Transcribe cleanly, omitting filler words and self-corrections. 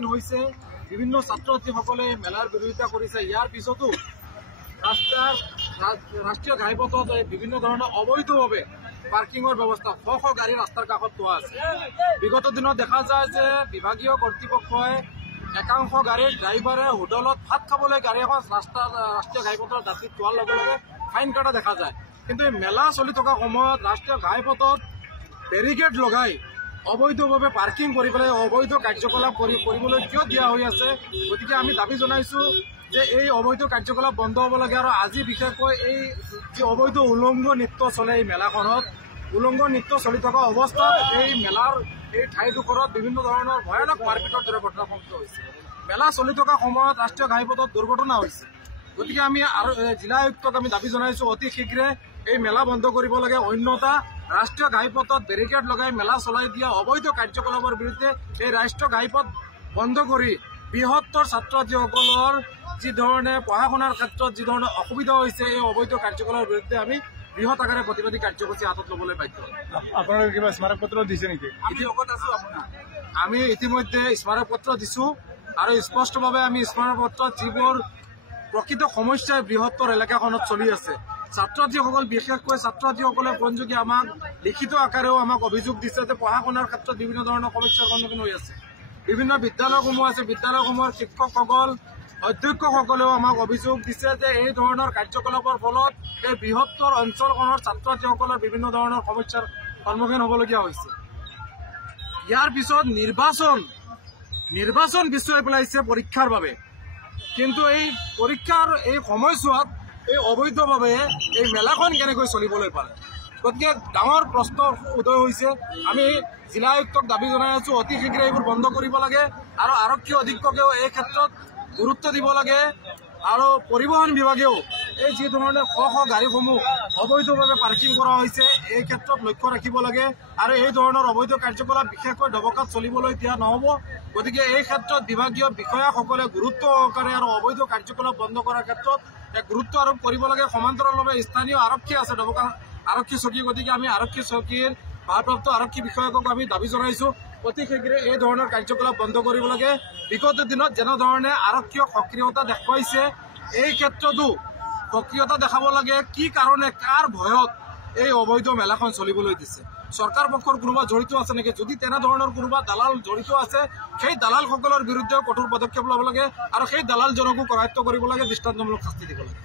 সন্মুখীন হৈছে বিভিন্ন ছাত্ৰ ছাত্ৰীসকলে মেলাৰ বিৰোধিতা কৰিছে। ইয়াৰ পিছতো ৰাষ্ট্ৰীয় ঘাইপথত বিভিন্ন ধৰণৰ অবৈধভাৱে পাৰ্কিঙৰ ব্যৱস্থা শ শ গাড়ী ৰাস্তাৰ কাষত থোৱা আছে। বিগত দিনত দেখা যায় যে বিভাগীয় কৰ্তৃপক্ষই একাংশ গাড়ীৰ ড্ৰাইভাৰে হোটেলত ভাত খাবলৈ গাড়ী এখন ৰাষ্ট্ৰীয় ঘাইপথৰ দাঁতিত থোৱাৰ লগে লগে ফাইন কাটা দেখা যায়। কিন্তু এই মেলা চলি থকা সময়ত ৰাষ্ট্ৰীয় ঘাইপথত বেৰিকেড লগাই অবৈধভাৱে পাৰ্কিং কৰি পেলাই অবৈধ কাৰ্যকলাপ কৰিবলৈ কিয় দিয়া হৈ আছে? গতিকে আমি দাবী জনাইছো যে এই অবৈধ কাৰ্যকলাপ বন্ধ হ'ব লাগে। আৰু আজি বিশেষকৈ এই যি অবৈধ উলংগ নৃত্য চলে এই মেলাখনত, উলংগ নৃত্য চলি থকা অৱস্থাত এই মেলাৰ এই ঠাইডোখৰত বিভিন্ন ধৰণৰ ভয়ানক মাৰপিটৰ দৰে ঘটনা সংঘটিত হৈছে। মেলা চলি থকা সময়ত ৰাষ্ট্ৰীয় ঘাইপথত দুৰ্ঘটনা হৈছে। গতিকে আমি আৰু জিলা আয়ুক্তক আমি দাবী জনাইছো অতি শীঘ্ৰে এই মেলা বন্ধ কৰিব লাগে, অন্যথা ৰাষ্ট্ৰীয় ঘাইপথত বেৰিকেড লগাই মেলা চলাই দিয়া অবৈধ কাৰ্যকলাপৰ বিৰুদ্ধে এই ৰাষ্ট্ৰীয় ঘাইপথ বন্ধ কৰি বৃহত্তৰ ছাত্ৰ ছাত্ৰীসকলৰ যি ধৰণে পঢ়া শুনাৰ ক্ষেত্ৰত যি ধৰণৰ অসুবিধা হৈছে এই অবৈধ কাৰ্যকলাপৰ বিৰুদ্ধে আমি বৃহৎ আকাৰে প্ৰতিবাদী কাৰ্যসূচী হাতত ল'বলৈ বাধ্য। আপোনালোকে কিবা স্মাৰক পত্ৰ দিছে নেকি? আমি ইতিমধ্যে স্মাৰক পত্ৰ দিছো আৰু স্পষ্টভাৱে আমি স্মাৰক পত্ৰত যিবোৰ প্ৰকৃত সমস্যাই বৃহত্তৰ এলেকাখনত চলি আছে, ছাত্ৰ ছাত্ৰীসকল বিশেষকৈ ছাত্ৰ ছাত্ৰীসকলে ফোনযোগে আমাক লিখিত আকাৰেও আমাক অভিযোগ দিছে যে পঢ়া শুনাৰ ক্ষেত্ৰত বিভিন্ন ধৰণৰ সমস্যাৰ সন্মুখীন হৈ আছে। বিভিন্ন বিদ্যালয়সমূহ আছে, বিদ্যালয়সমূহৰ শিক্ষকসকল অধ্যক্ষসকলেও আমাক অভিযোগ দিছে যে এই ধৰণৰ কাৰ্যকলাপৰ ফলত এই বৃহত্তৰ অঞ্চলখনৰ ছাত্ৰ ছাত্ৰীসকলৰ বিভিন্ন ধৰণৰ সমস্যাৰ সন্মুখীন হ'বলগীয়া হৈছে। ইয়াৰ পিছত নিৰ্বাচন পিছুৱাই পেলাইছে পৰীক্ষাৰ বাবে, কিন্তু এই পৰীক্ষাৰ এই সময়ছোৱাত এই অবৈধভাৱে এই মেলাখন কেনেকৈ চলিবলৈ পাৰে? গতিকে ডাঙৰ প্ৰশ্ন উদয় হৈছে। আমি জিলা আয়ুক্তক দাবী জনাই আছো অতি শীঘ্ৰে এইবোৰ বন্ধ কৰিব লাগে আৰু আৰক্ষী অধীক্ষকেও এই ক্ষেত্ৰত গুৰুত্ব দিব লাগে আৰু পৰিবহণ বিভাগেও এই যি ধৰণে শ শ গাড়ীসমূহ অবৈধভাৱে পাৰ্কিং কৰা হৈছে এই ক্ষেত্ৰত লক্ষ্য ৰাখিব লাগে আৰু এই ধৰণৰ অবৈধ কাৰ্যকলাপ বিশেষকৈ ডবকাত চলিবলৈ দিয়া নহ'ব। গতিকে এই ক্ষেত্ৰত বিভাগীয় বিষয়াসকলে গুৰুত্ব সহকাৰে আৰু অবৈধ কাৰ্যকলাপ বন্ধ কৰাৰ ক্ষেত্ৰত এক গুৰুত্ব আৰোপ কৰিব লাগে। সমান্তৰালভাৱে স্থানীয় আৰক্ষী আছে, ডবকা আৰক্ষী চকী, গতিকে আমি আৰক্ষী চকীৰ ভাৰপ্ৰাপ্ত আৰক্ষী বিষয়াকক আমি দাবী জনাইছো অতি শীঘ্ৰে এই ধৰণৰ কাৰ্যকলাপ বন্ধ কৰিব লাগে। বিগত দিনত যেনেধৰণে আৰক্ষীয়ে সক্ৰিয়তা দেখুৱাইছে এই ক্ষেত্ৰতো সক্ৰিয়তা দেখাব লাগে। কি কাৰণে, কাৰ ভয়ত এই অবৈধ মেলাখন চলিবলৈ দিছে? চৰকাৰ পক্ষৰ কোনোবা জড়িত আছে নেকি? যদি তেনেধৰণৰ কোনোবা দালাল জড়িত আছে সেই দালালসকলৰ বিৰুদ্ধে কঠোৰ পদক্ষেপ ল'ব লাগে আৰু সেই দালালজনকো কৰায়ত্ব কৰিব লাগে, দৃষ্টান্তমূলক শাস্তি দিব লাগে।